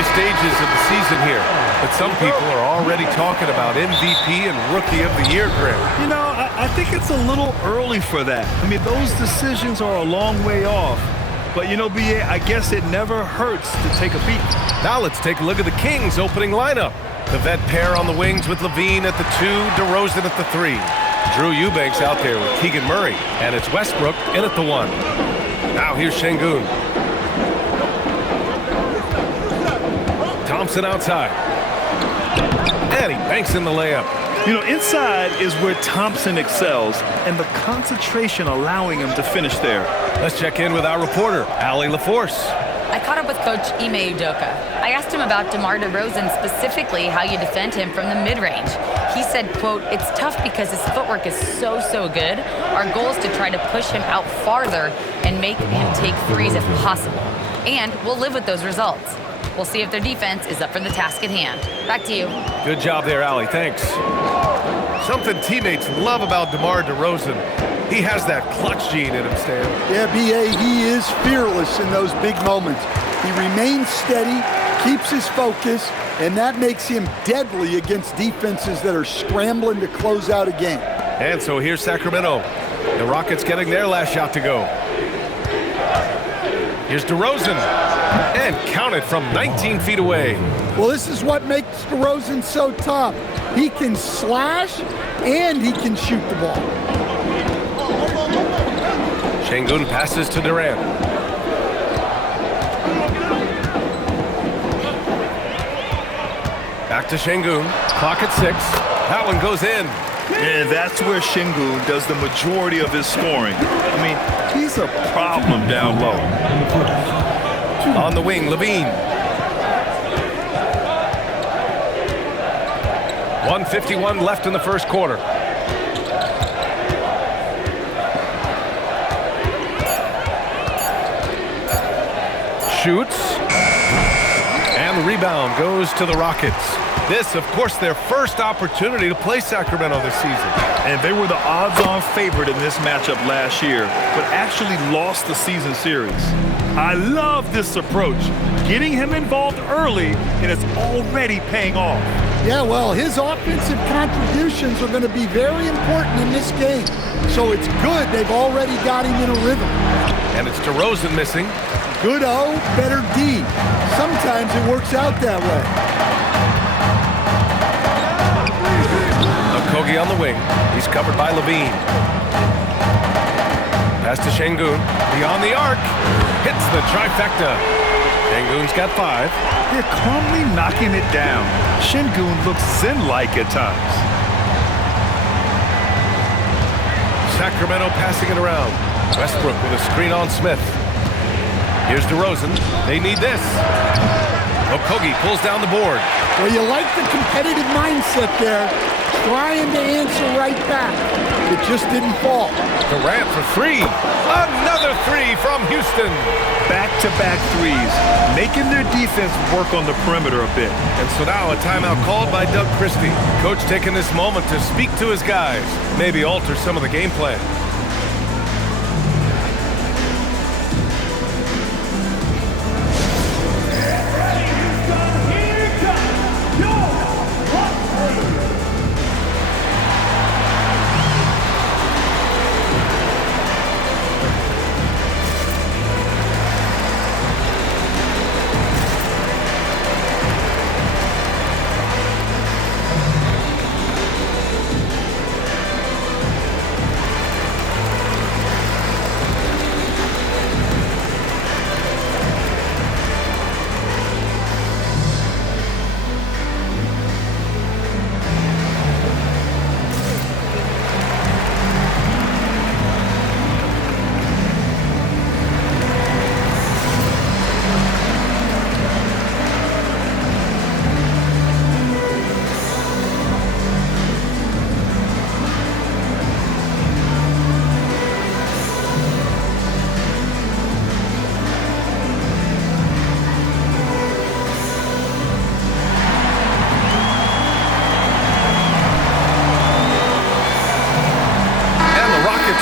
early stages of the season here, but some people are already talking about MVP and Rookie of the Year, Graham. You know, I think it's a little early for that. I mean, those decisions are a long way off. But, you know, B.A., I guess it never hurts to take a peek. Now let's take a look at the Kings' opening lineup. The vet pair on the wings with Levine at the 2, DeRozan at the 3. Drew Eubanks out there with Keegan Murray, and it's Westbrook in at the 1. Now here's Şengün. Thompson outside. And he banks in the layup. You know, inside is where Thompson excels, and the concentration allowing him to finish there. Let's check in with our reporter, Allie LaForce. I caught up with Coach Ime Udoka. I asked him about DeMar DeRozan, specifically how you defend him from the mid-range. He said, quote, "It's tough because his footwork is so good. Our goal is to try to push him out farther and make him take threes if possible. And we'll live with those results. We'll see if their defense is up for the task at hand." Back to you. Good job there, Allie. Thanks. Something teammates love about DeMar DeRozan. He has that clutch gene in him, Stan. Yeah, B.A., he is fearless in those big moments. He remains steady, keeps his focus, and that makes him deadly against defenses that are scrambling to close out a game. And so here's Sacramento. The Rockets getting their last shot to go. Here's DeRozan. And counted from 19 feet away. Well, this is what makes DeRozan so tough. He can slash and he can shoot the ball. Şengün passes to Durant. Back to Şengün. Clock at 6. That one goes in. And that's where Şengün does the majority of his scoring. I mean, he's a problem down low. On the wing, Levine. 1:51 left in the first quarter. Shoots. And the rebound goes to the Rockets. This, of course, their first opportunity to play Sacramento this season. And they were the odds-on favorite in this matchup last year, but actually lost the season series. I love this approach, getting him involved early, and it's already paying off. Yeah, well, his offensive contributions are going to be very important in this game. So it's good they've already got him in a rhythm. And it's DeRozan missing. Good O, better D. Sometimes it works out that way. Okogie on the wing. He's covered by Levine. Pass to Şengün. Beyond the arc. Hits the trifecta. Şengün's got 5. They're calmly knocking it down. Şengün looks zen-like at times. Sacramento passing it around. Westbrook with a screen on Smith. Here's DeRozan. They need this. Okogie pulls down the board. Well, you like the competitive mindset there. Trying to answer right back. It just didn't fall. Durant for 3. Another 3 from Houston. Back-to-back threes, making their defense work on the perimeter a bit. And so now a timeout called by Doug Christie. Coach taking this moment to speak to his guys. Maybe alter some of the game plan.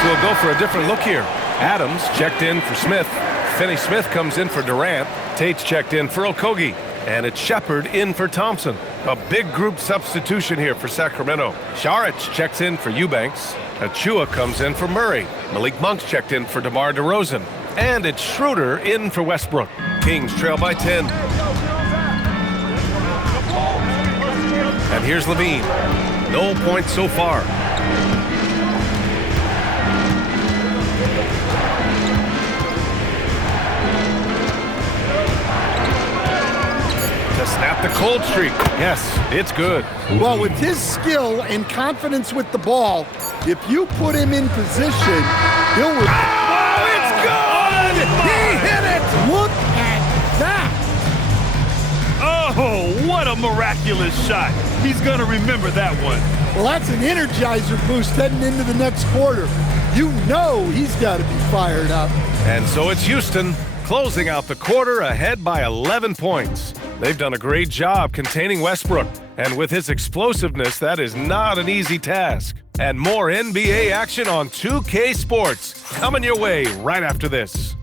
Will go for a different look here. Adams checked in for Smith. Finney Smith comes in for Durant. Tate's checked in for Okogie. and it's Shepard in for Thompson. A big group substitution here for Sacramento. Saric checks in for Eubanks. Achua comes in for Murray. Malik Monk's checked in for DeMar DeRozan. And it's Schroeder in for Westbrook. Kings trail by 10. And here's Levine. No points so far. To snap the cold streak. Yes, it's good. Well, with his skill and confidence with the ball, if you put him in position, he'll... Oh, it's good! He hit it! Look at that! Oh, what a miraculous shot. He's going to remember that one. Well, that's an energizer boost heading into the next quarter. You know he's got to be fired up. And so it's Houston closing out the quarter ahead by 11 points. They've done a great job containing Westbrook. And with his explosiveness, that is not an easy task. And more NBA action on 2K Sports coming your way right after this.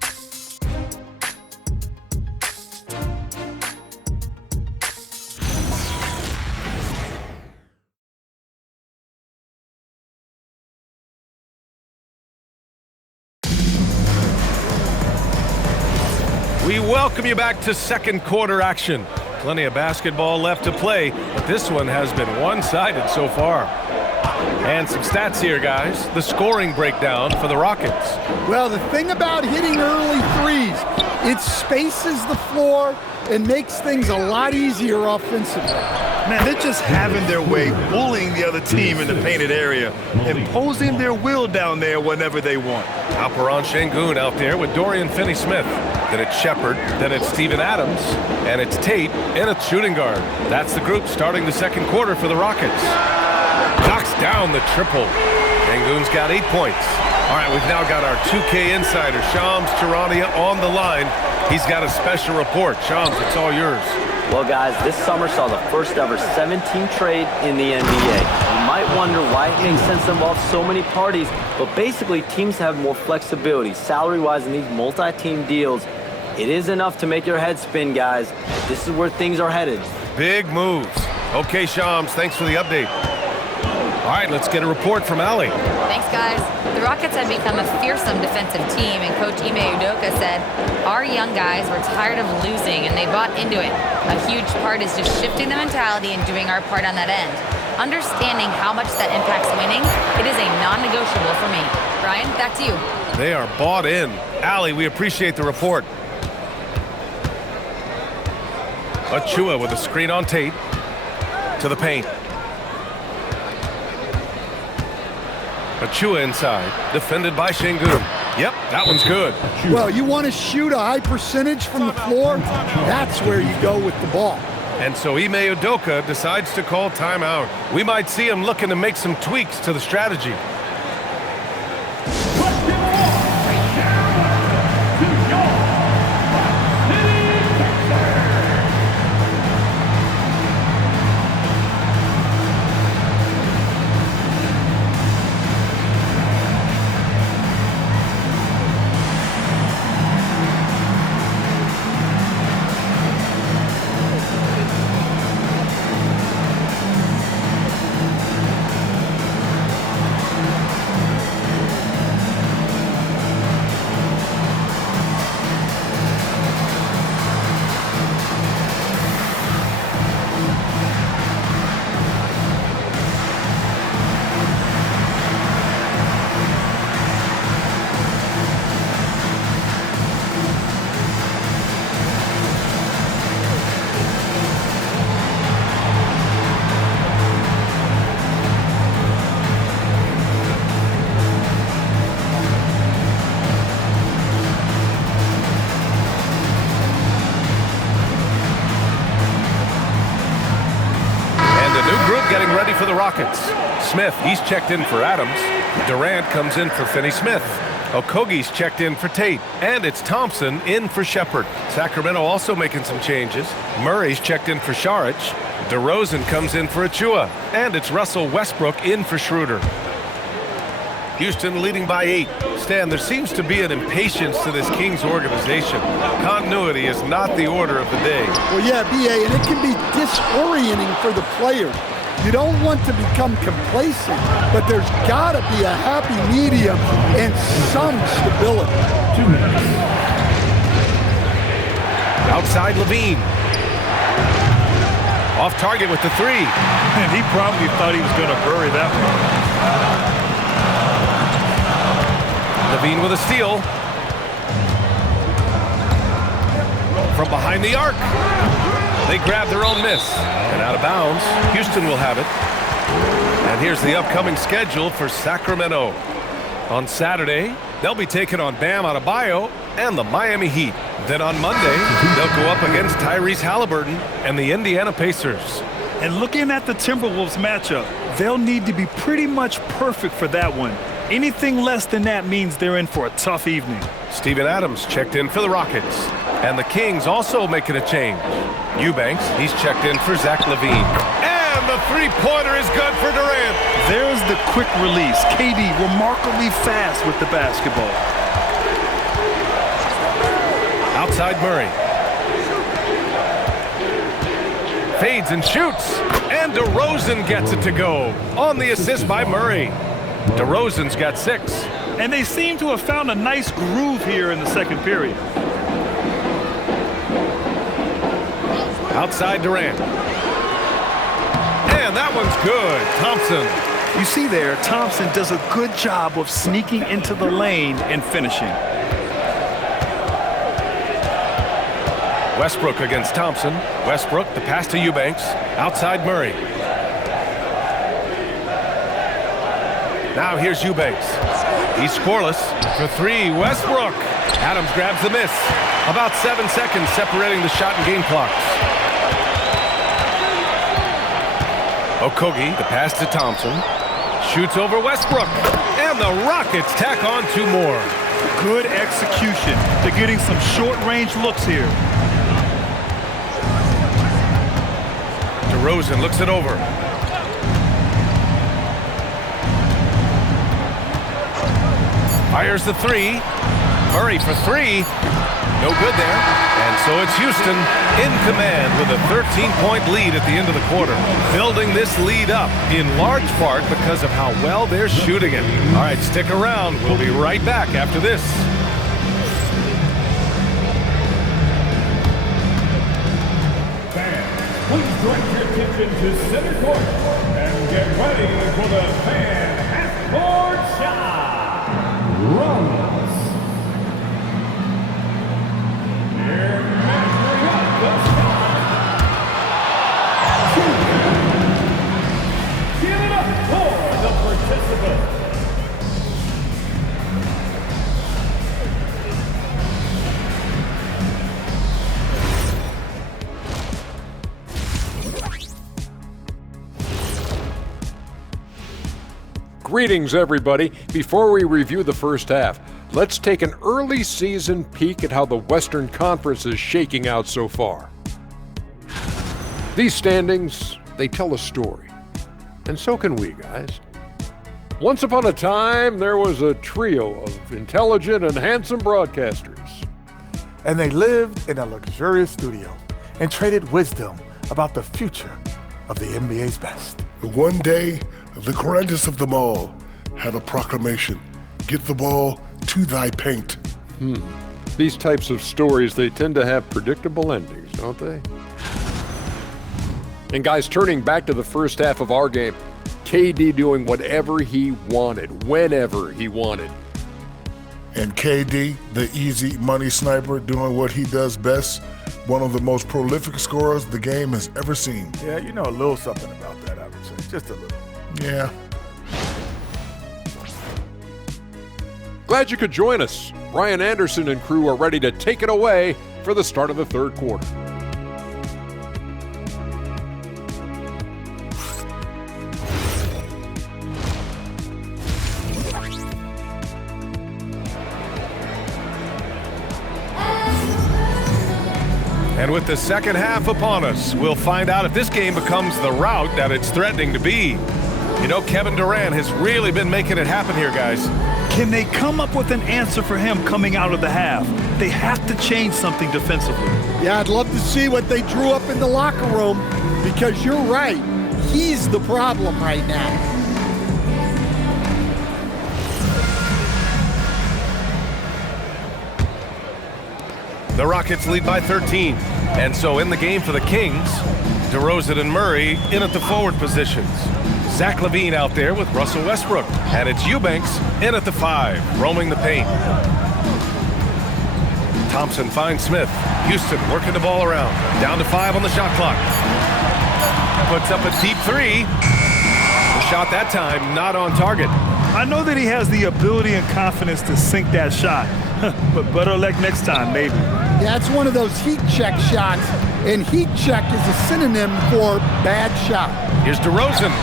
We welcome you back to second quarter action. Plenty of basketball left to play, but this one has been one-sided so far. And some stats here, guys. The scoring breakdown for the Rockets. Well, the thing about hitting early threes, it spaces the floor and makes things a lot easier offensively. Man, they're just having their way, bullying the other team in the painted area, imposing their will down there whenever they want. Alperon Şengün out there with Dorian Finney-Smith. Then it's Shepard, then it's Steven Adams, and it's Tate, and it's shooting guard. That's the group starting the second quarter for the Rockets. Knocks down the triple. Şengün's got 8 points. All right, we've now got our 2K insider, Shams Charania, on the line. He's got a special report. Shams, it's all yours. Well, guys, this summer saw the first ever 17 trade in the NBA. You might wonder why it makes sense to involve so many parties, but basically teams have more flexibility salary-wise in these multi-team deals. It is enough to make your head spin, guys. This is where things are headed. Big moves. Okay, Shams, thanks for the update. All right, let's get a report from Allie. Thanks, guys. The Rockets have become a fearsome defensive team, and Coach Ime Udoka said, our young guys were tired of losing, and they bought into it. A huge part is just shifting the mentality and doing our part on that end. Understanding how much that impacts winning, it is a non-negotiable for me. Brian, back to you. They are bought in. Allie, we appreciate the report. Achua with a screen on Tate. To the paint. Achua inside, defended by Şengün. Yep, that one's good. Well, you want to shoot a high percentage from the floor? That's where you go with the ball. And so Ime Udoka decides to call timeout. We might see him looking to make some tweaks to the strategy. Getting ready for the Rockets. Smith, he's checked in for Adams. Durant comes in for Finney-Smith. Okogie's checked in for Tate. And it's Thompson in for Shepard. Sacramento also making some changes. Murray's checked in for Saric. DeRozan comes in for Achua. And it's Russell Westbrook in for Schroeder. Houston leading by 8. Stan, there seems to be an impatience to this Kings organization. Continuity is not the order of the day. Well, yeah, B.A., and it can be disorienting for the players. You don't want to become complacent, but there's got to be a happy medium and some stability. Outside Levine. Off target with the 3. And he probably thought he was going to bury that one. Levine with a steal. From behind the arc. They grab their own miss. And out of bounds. Houston will have it. And here's the upcoming schedule for Sacramento. On Saturday, they'll be taking on Bam Adebayo and the Miami Heat. Then on Monday, they'll go up against Tyrese Halliburton and the Indiana Pacers. And looking at the Timberwolves matchup, they'll need to be pretty much perfect for that one. Anything less than that means they're in for a tough evening. Steven Adams checked in for the Rockets. And the Kings also making a change. Eubanks, he's checked in for Zach LaVine. And the three-pointer is good for Durant. There's the quick release. KD remarkably fast with the basketball. Outside Murray. Fades and shoots. And DeRozan gets it to go. On the assist by Murray. DeRozan's got 6. And they seem to have found a nice groove here in the second period. Outside Durant. And that one's good. Thompson. You see there, Thompson does a good job of sneaking into the lane and finishing. Westbrook against Thompson. Westbrook, the pass to Eubanks. Outside Murray. Now here's Eubanks. He's scoreless for 3. Westbrook. Adams grabs the miss. About 7 seconds separating the shot and game clocks. Okogie, the pass to Thompson. Shoots over Westbrook. And the Rockets tack on 2 more. Good execution. They're getting some short-range looks here. DeRozan looks it over. Fires the 3. Murray for 3. No good there. And so it's Houston in command with a 13-point lead at the end of the quarter. Building this lead up in large part because of how well they're shooting it. All right, stick around. We'll be right back after this. Fans, please direct your attention to center court and get ready for the fan half-court shot. Runs. Here, measuring up the shot. Give it up for the participant. Greetings, everybody. Before we review the first half, let's take an early season peek at how the Western Conference is shaking out so far. These standings, they tell a story. And so can we, guys. Once upon a time, there was a trio of intelligent and handsome broadcasters. And they lived in a luxurious studio and traded wisdom about the future of the NBA's best. One day, the grandest of them all had a proclamation: get the ball to thy paint. These types of stories, they tend to have predictable endings, don't they? And guys, turning back to the first half of our game, KD doing whatever he wanted, whenever he wanted. And KD, the easy money sniper, doing what he does best, one of the most prolific scorers the game has ever seen. Yeah, you know a little something about that, I would say. Just a little. Yeah. Glad you could join us. Brian Anderson and crew are ready to take it away for the start of the third quarter. And with the second half upon us, we'll find out if this game becomes the rout that it's threatening to be. You know, Kevin Durant has really been making it happen here, guys. Can they come up with an answer for him coming out of the half? They have to change something defensively. Yeah, I'd love to see what they drew up in the locker room, because you're right. He's the problem right now. The Rockets lead by 13. And so in the game for the Kings, DeRozan and Murray in at the forward positions. Zach LaVine out there with Russell Westbrook. And it's Eubanks in at the 5, roaming the paint. Thompson finds Smith. Houston working the ball around. Down to 5 on the shot clock. Puts up a deep 3. The shot that time not on target. I know that he has the ability and confidence to sink that shot, but better luck next time, maybe. Yeah, it's one of those heat check shots, and heat check is a synonym for bad shot. Here's DeRozan.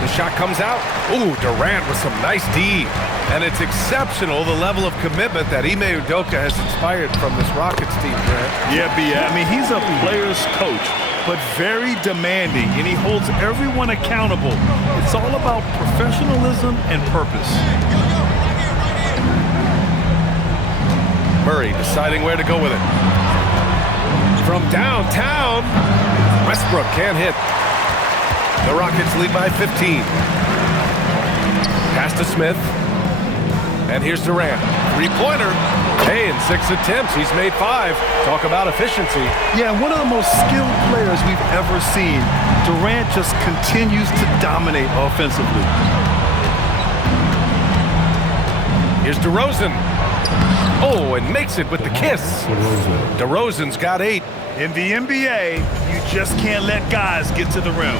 The shot comes out. Ooh, Durant with some nice D. And it's exceptional, the level of commitment that Ime Udoka has inspired from this Rockets team, Grant. Yeah, B.A. I mean, he's a player's coach, but very demanding, and he holds everyone accountable. It's all about professionalism and purpose. Murray deciding where to go with it. From downtown, Westbrook can't hit. The Rockets lead by 15. Pass to Smith. And here's Durant. Three-pointer. Hey, in 6 attempts, he's made 5. Talk about efficiency. Yeah, one of the most skilled players we've ever seen. Durant just continues to dominate offensively. Here's DeRozan. Oh, and makes it with the kiss. DeRozan's got 8. In the NBA, you just can't let guys get to the rim.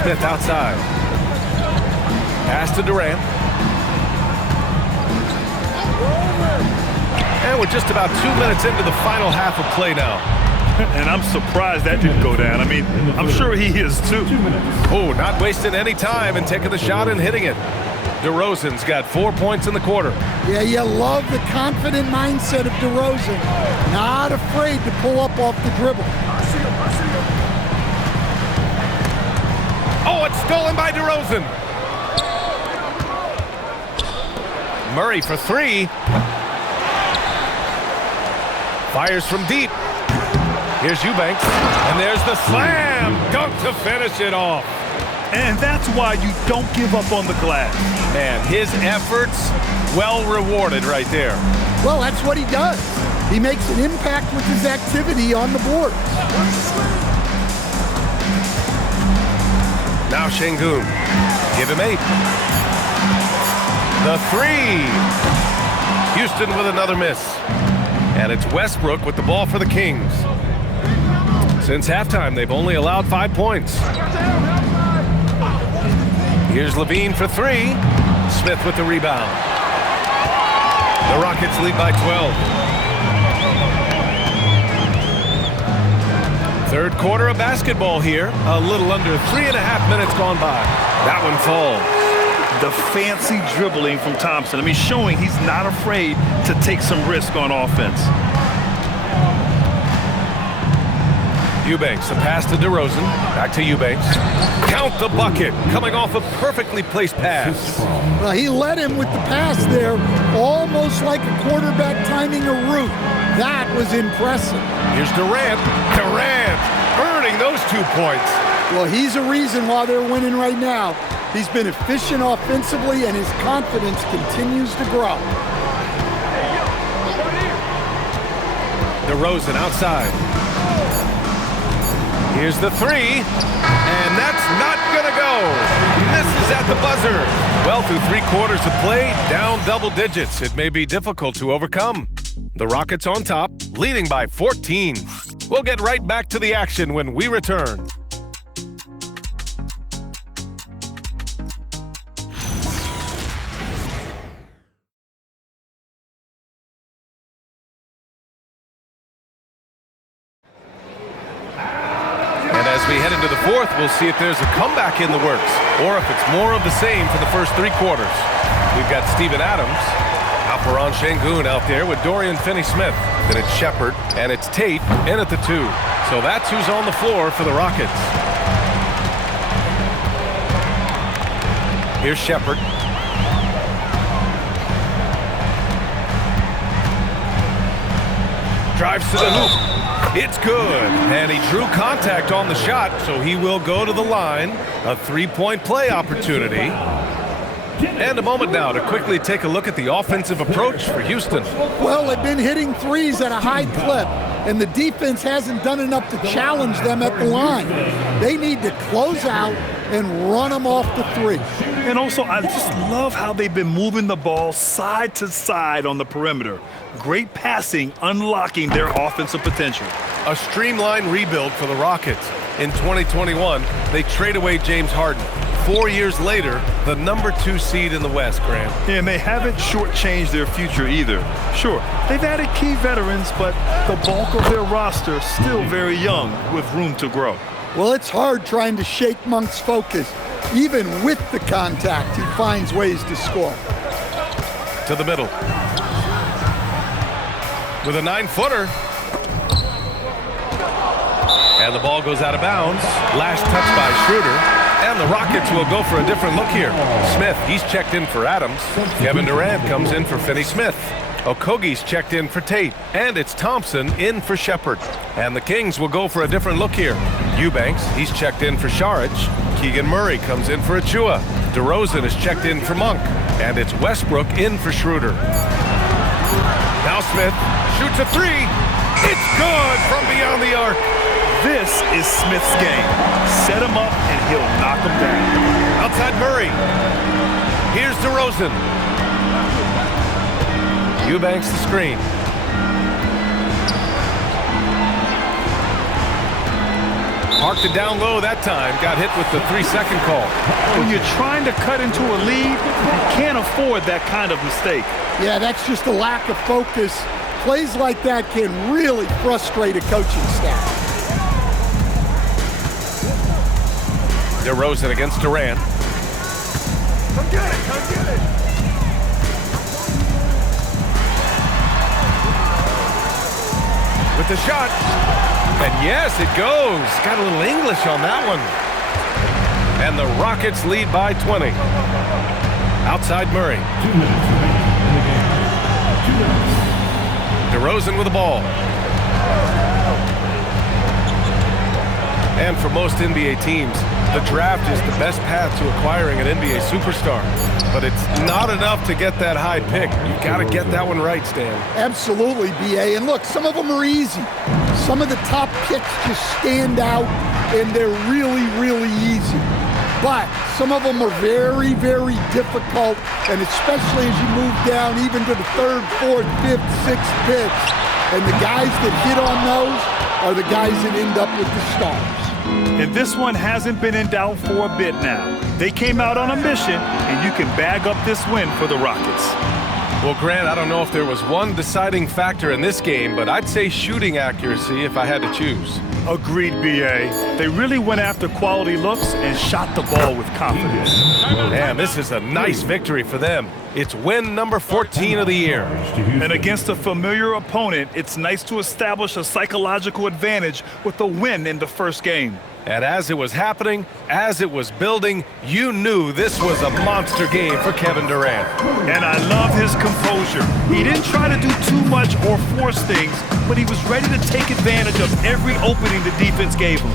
Smith outside. Pass to Durant. And we're just about 2 minutes into the final half of play now. And I'm surprised that didn't go down. I mean, I'm sure he is too. Oh, not wasting any time and taking the shot and hitting it. DeRozan's got 4 points in the quarter. Yeah, you love the confident mindset of DeRozan. Not afraid to pull up off the dribble. Oh, it's stolen by DeRozan. Murray for 3. Fires from deep. Here's Eubanks. And there's the slam dunk to finish it off. And that's why you don't give up on the glass. Man, his efforts well rewarded right there. Well, that's what he does. He makes an impact with his activity on the board. Now Şengün. Give him 8. The 3. Houston with another miss. And it's Westbrook with the ball for the Kings. Since halftime, they've only allowed 5 points. Here's LaVine for 3. Smith with the rebound. The Rockets lead by 12. Third quarter of basketball here. A little under 3.5 minutes gone by. That one falls. The fancy dribbling from Thompson. I mean, showing he's not afraid to take some risk on offense. Eubanks, a pass to DeRozan. Back to Eubanks. Count the bucket. Coming off a perfectly placed pass. Well, he led him with the pass there, almost like a quarterback timing a route. That was impressive. Here's Durant. Durant earning those 2 points. Well, he's a reason why they're winning right now. He's been efficient offensively, and his confidence continues to grow. DeRozan outside. Here's the 3, and that's not gonna go. Misses at the buzzer. Well, through 3 quarters of play, down double digits. It may be difficult to overcome. The Rockets on top, leading by 14. We'll get right back to the action when we return. As we head into the fourth, we'll see if there's a comeback in the works or if it's more of the same for the first 3 quarters. We've got Steven Adams, Alperen Şengün out there with Dorian Finney-Smith. Then it's Shepard and it's Tate in at the 2. So that's who's on the floor for the Rockets. Here's Shepard. Drives to the hoop. It's good. And he drew contact on the shot, so he will go to the line. A three-point play opportunity. And a moment now to quickly take a look at the offensive approach for Houston. Well, they've been hitting threes at a high clip, and the defense hasn't done enough to challenge them at the line. They need to close out and run them off the three. And also, I just love how they've been moving the ball side to side on the perimeter. Great passing, unlocking their offensive potential. A streamlined rebuild for the Rockets. In 2021, they trade away James Harden. 4 years later, the #2 seed in the West, Grant. And they haven't shortchanged their future either. Sure, they've added key veterans, but the bulk of their roster is still very young with room to grow. Well, it's hard trying to shake Monk's focus. Even with the contact, he finds ways to score. To the middle. With a 9-footer. And the ball goes out of bounds. Last touch by Schroeder. And the Rockets will go for a different look here. Smith, he's checked in for Adams. Kevin Durant comes in for Finney-Smith. Okogie's checked in for Tate. And it's Thompson in for Shepard. And the Kings will go for a different look here. Eubanks, he's checked in for Saric. Keegan Murray comes in for Achua. DeRozan is checked in for Monk. And it's Westbrook in for Schroeder. Now Smith shoots a three. It's good from beyond the arc. This is Smith's game. Set him up and he'll knock him down. Outside Murray. Here's DeRozan. Eubanks the screen. Parked it down low that time. Got hit with the 3-second call. When you're trying to cut into a lead, you can't afford that kind of mistake. Yeah, that's just a lack of focus. Plays like that can really frustrate a coaching staff. DeRozan against Durant. Come get it, come get it. With the shot. And yes, it goes. Got a little English on that one. And the Rockets lead by 20. Outside Murray. 2 minutes remaining in the game. 2 minutes. DeRozan with the ball. And for most NBA teams, the draft is the best path to acquiring an NBA superstar. But it's not enough to get that high pick. You've got to get that one right, Stan. Absolutely, B.A. And look, some of them are easy. Some of the top picks just stand out, and they're really, really easy. But some of them are very, very difficult, and especially as you move down even to the 3rd, 4th, 5th, 6th picks. And the guys that hit on those are the guys that end up with the stars. And this one hasn't been in doubt for a bit now. They came out on a mission, and you can bag up this win for the Rockets. Well, Grant, I don't know if there was one deciding factor in this game, but I'd say shooting accuracy if I had to choose. Agreed, B.A. They really went after quality looks and shot the ball with confidence. Man, this is a nice victory for them. It's win number 14 of the year. And against a familiar opponent, it's nice to establish a psychological advantage with a win in the first game. And as it was happening, as it was building, you knew this was a monster game for Kevin Durant. And I love his composure. He didn't try to do too much or force things, but he was ready to take advantage of every opening the defense gave him.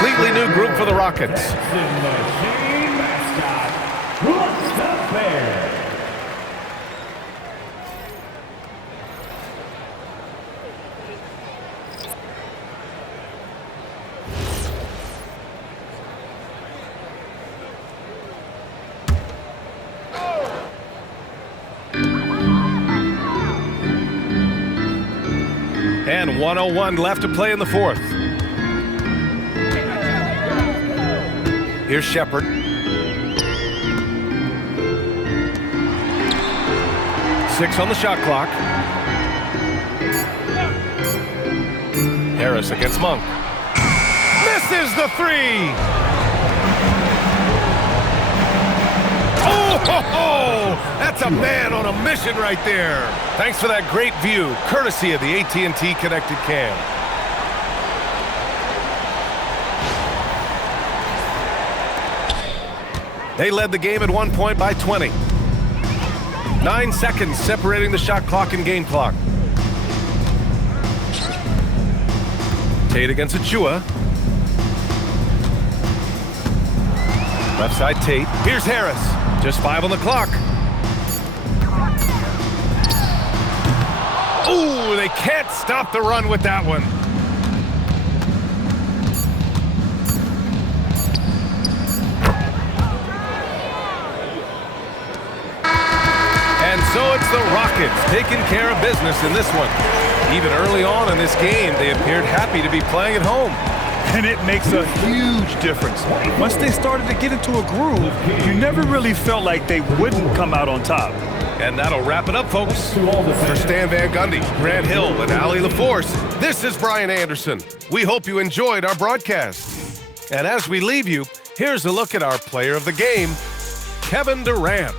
Completely new group for the Rockets. Mascot, Rockstar Bear. 1:01 left to play in the fourth. Here's Shepard. Six on the shot clock. Harris against Monk. Misses the three! Oh, that's a man on a mission right there. Thanks for that great view, courtesy of the AT&T Connected Cam. They led the game at 1 point by 20. 9 seconds separating the shot clock and game clock. Tate against Achua. Left side Tate. Here's Harris. Just 5 on the clock. Ooh, they can't stop the run with that one. And so it's the Rockets taking care of business in this one. Even early on in this game, they appeared happy to be playing at home. And it makes a huge difference. Once they started to get into a groove, you never really felt like they wouldn't come out on top. And that'll wrap it up, folks. For Stan Van Gundy, Grant Hill, and Allie LaForce, this is Brian Anderson. We hope you enjoyed our broadcast. And as we leave you, here's a look at our player of the game, Kevin Durant.